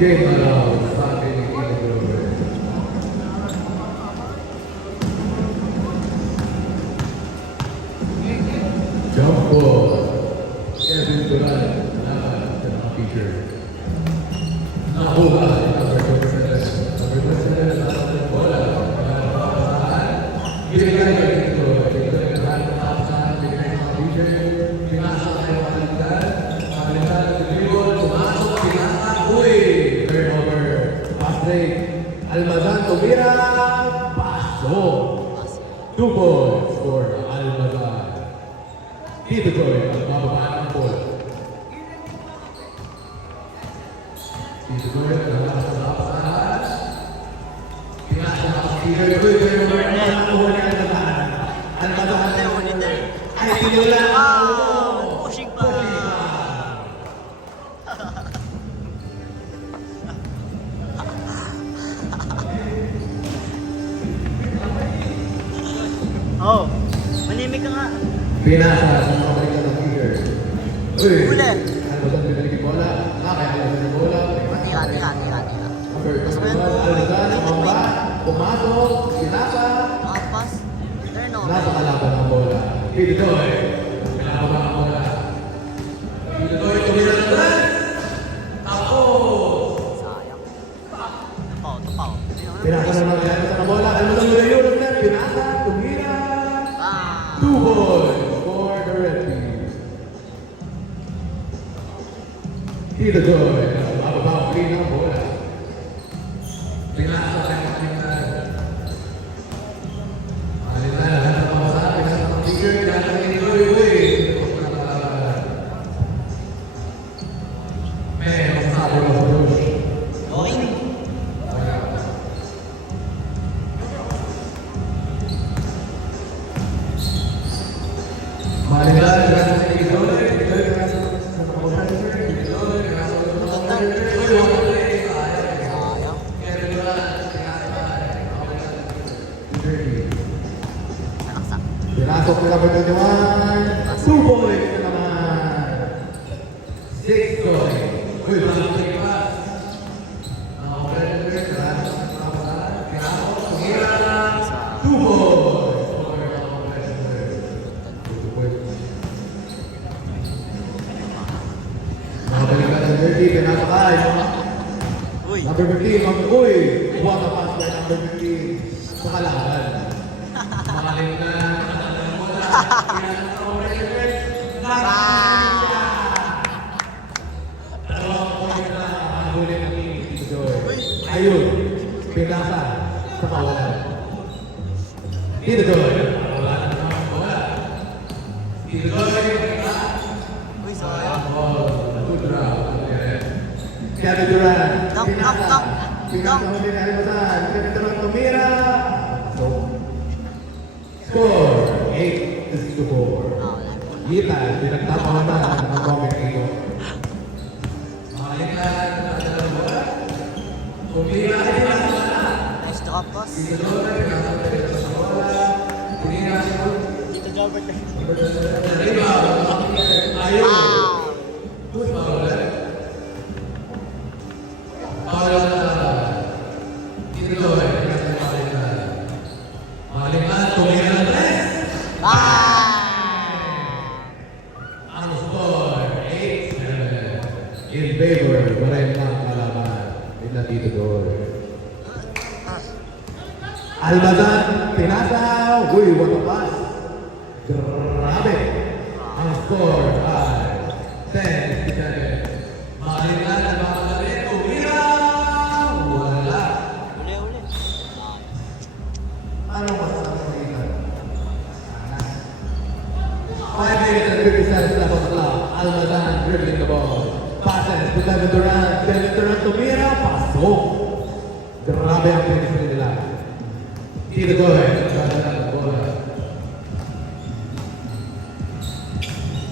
Game allowed sa ating Iloilo. Jump ball. Kevin Durant, laban sa mga teacher. Nakuha si number 27. Number 27 sa ating bola. Binigay ka dito. Binigay ka lahat ng kapasahan. Binigay ka mga teacher. Pinasa kayo kapalitan. Kapalitan sa dribble. Pumasok. Pinasa. Uy! Turnover. Pass break. Almazan tumira. Paso. 2 balls for Almazan. Tito Joy ang bababaan ng bola. Tito Joy ang nasa kapasahan. Pinasa na ang Tito Joy. Turnover. Nakuha ni Almazan. Almazan. Ay, tinula. Pushing pa. Oh, manimik ka nga. Pinasa sa mga balikan ng Peter. Uy! Uli. Almazan binalik yung bola. Nakaya Almazan yung bola. Tira. Number 21, Almazan, umamba, pumasok, pinasa. Pass. Turnover. Nasa kalaban ng bola. Tito Joy. Pinababa ang bola. Tito Joy, tumira ng bola. Tapos! Sayang. Tupaw. Pinasa na ng Almazan ng bola. Almazan yung net. Pinasa, tumira. Ah. 2 balls for the Red Team. Tito Joy. Bababa ang clean ng bola. Pinasa sa Palitan. Palitan, lahat ng pamasahan. Pinasa ng teacher. Pinasa ng Tito Joy. Uy! May masasabi mo sa Josh. Going. Palitan, pinasa sa Tito Joy. Tito Joy, pinasa sa pamasahan. Tito Joy, pinasa sa pamasahan. Tito Joy, Sayang. Kevin Durant, pinasa sa Nakaksak. pinasok nila number 21. 2 points na naman. 6 points. Uy, masok sa ipas. Ang operator, pinasok sa pamasahan. Pinasok, tumira. 2 points for ang operator. 2 points. Nakabalikan ng jersey, pinasakay. Uy. Number 15, uy! What a pass by number 15 sa kalaban. Makalim na. Dalawang point na ang huli ng team ni Tito Joy. Ayun, pinasa sa kawalan. Tito Joy, wala na naman ang bola. Tito Joy, Uy, sayang. good draw. Kevin Durant, Knock. pinasa huli na Almazan. Kevin Durant tumira. So, score 8-4. Ah, wala. Kita, pinagtatawanan ang commentator. Makalitan na dalawang bola. Tumira ay pinasa. Nice drop pass. Tito Joy, pinasa sa bola. Tumira siya. Dito Jobert. Rebound. Ayun. Wow. Who's foul? Foul na. Tito Joy, pinasa sa Makalitan. Makalitan, tumira na tres. Ang score, 8-7. In favor, pa rin ng kalaban. Nila Tito Joy. Almazan, pinasa. Uy, what a pass. Grabe. Ang score ay 10-7. Makalitan at makalalit. Tumira. Wala. Uli. Anong masasabi sa ito? 5 minutes and 50 seconds left on the clock. Almazan dribbling the ball. Passes to Kevin Durant. Kevin Durant tumira. Pasok. Grabe ang finish nila. Tito Joy. Ganda ng bola.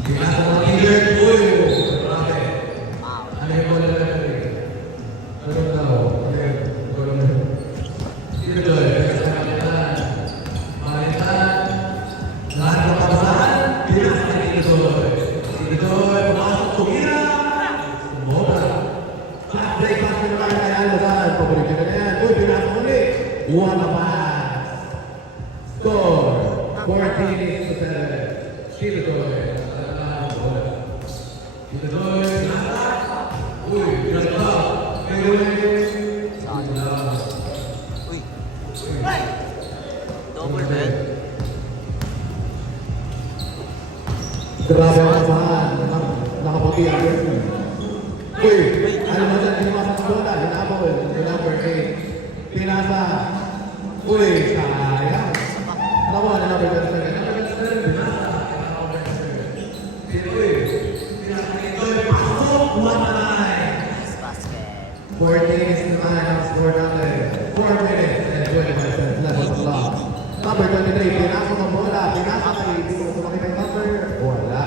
Pinasa ng leader. Uy! Grabe. Wow. Ano yung bola na ito? Ano daw? Ano yung bola na ito? Tito Joy. Pinasa ng Almazan. Makalitan. Lahat ng kabahan. Pinasa ng Tito Joy. Tito Joy. Pumasok. Tumira. Sumobra. Flat break pass nila. One pass. Score. 14-7. Kilodoy. Kilodoy. Uy, pinagpa. Uy. Double bed. Grabe ang kasahan. Nakaputi ang jersey. Uy, ano mo dyan? Pinapasa sa bola. Hinabol. Number 8. Pinasa. Uy, sayang. Nakuha na number 7. Number 7. Pinasa. Uy, pinasa nito. Pasok. 1-9. Basket. 14-9 ang score natin. 4 minutes and 25 seconds left on the clock. Number 23, pinasok ang bola. Pinasok ay hindi ko makita yung number. Wala.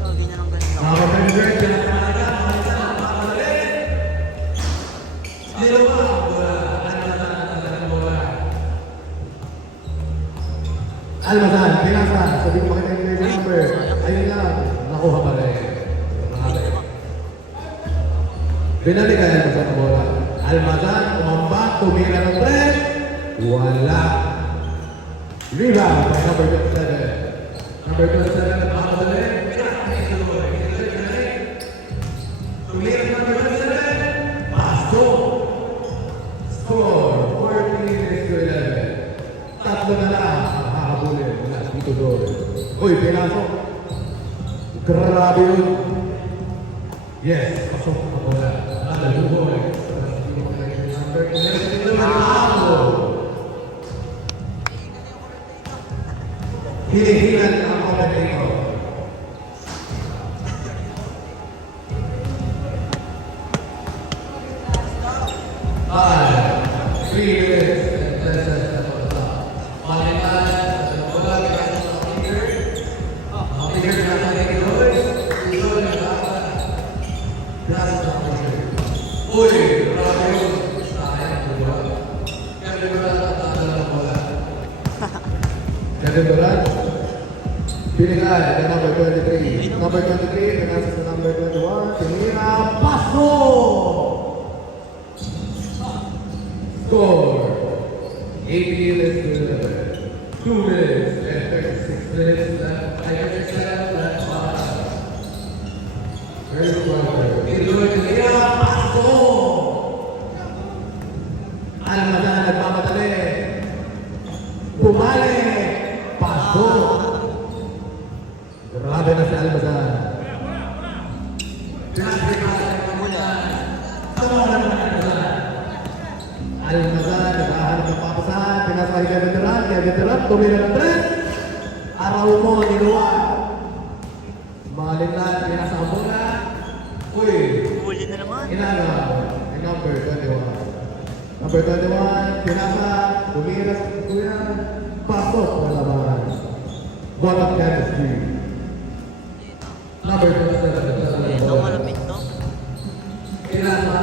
Lagi na lang ganun lang. Number 23, pinasok ang bola. Makamadali. Sino ba ang bola? Almazan, pinasa. Sabi ko makita yung number. Ayun lang. Nakuha pa rin. Binalik ka yan sa bola. Almazan, umambak, tumira ng 3. Wala. Rebound by number 27. Number 27, makamadali. Tumira ng number 27. Pasok. Score, 14-11. Tatlo na lang ang hahabulin mula dito doon. Uy, pinasok. Grabe yun. Yes, pasok ang bola. Hinihilan ang operator. 3 minutes and 10 seconds on the clock. Maliban sa bola, pinasok ang finger. Ang finger na natin Kilodoy. Kilodoy na dapat. Pinasok ang finger. Uy, grabe yun. Sayang ang bola. Kevin Durant at tatalo ng bola. Kevin Durant. Binigay ng number 23. Number 23, pinasa sa number 21. Tinira, paso! Score. 18 is good. 2 minutes and 36 minutes left. I understand that very well. Kilodoy, tinira, paso! Almazan, nagmamadali. Bumalik! Paso! Grabe na si Almazan. Almazan, naghahanap ng papasahan. Pinasa kay Kevin Durant. Kevin Durant, tumira ng 3. Araw mo, niluwa. Malinlan, pinasa ang bola. Uy, Huli na naman. inagaw. Ay number 21. Number 21, pinasa, tumira sa kuya. Pasok na laban. What a chemistry. Number 27. Ito malapit to. Pinasa.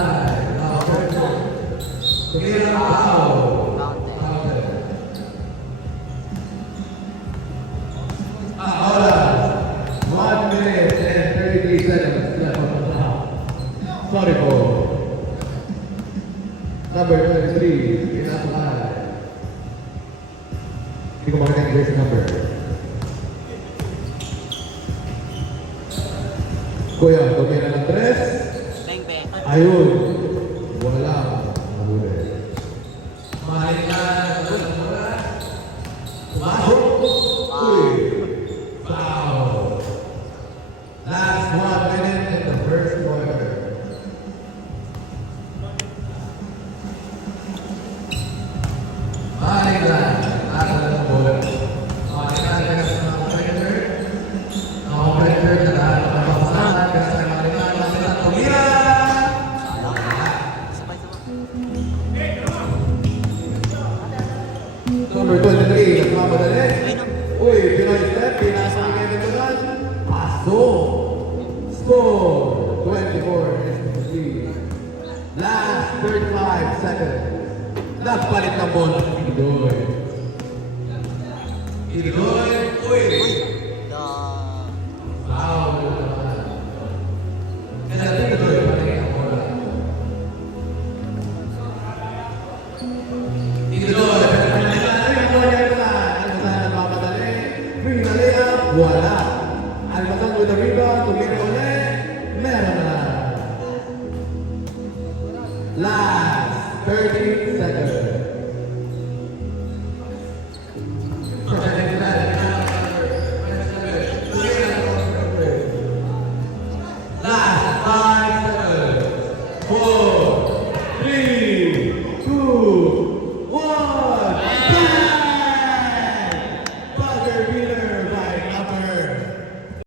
Tumira ang foul. Counter. Ahora, 1 minute and 33 seconds left on the clock. Sorry po. Number 23, pinasa. Hindi ko makita yung jersey number. Kuya, tumira ng 3. Bang bang. Ayun. Wala. Nahuli. Mahalik na. Pumasok. Uy. Foul. Last 1 minute in the first quarter. Mahalik na. Nasa na ng bola. Mahalik na. Nasa na ng operator. Ang operator na lahat ng papasahan. Kasi mahalik na. Nasa na tumira. Number 23, nagmamadali. Uy, Pinoy step, pinasa ni Kevin Durant. Paso. Score, 24-3. Last 35 seconds. Nagpalit ng bola si Kilodoy. Kilodoy, uy. Foul. Kaya Kilodoy, palit ang bola. Albaton with the rebound. Tumira ulit. Meron na. Last 30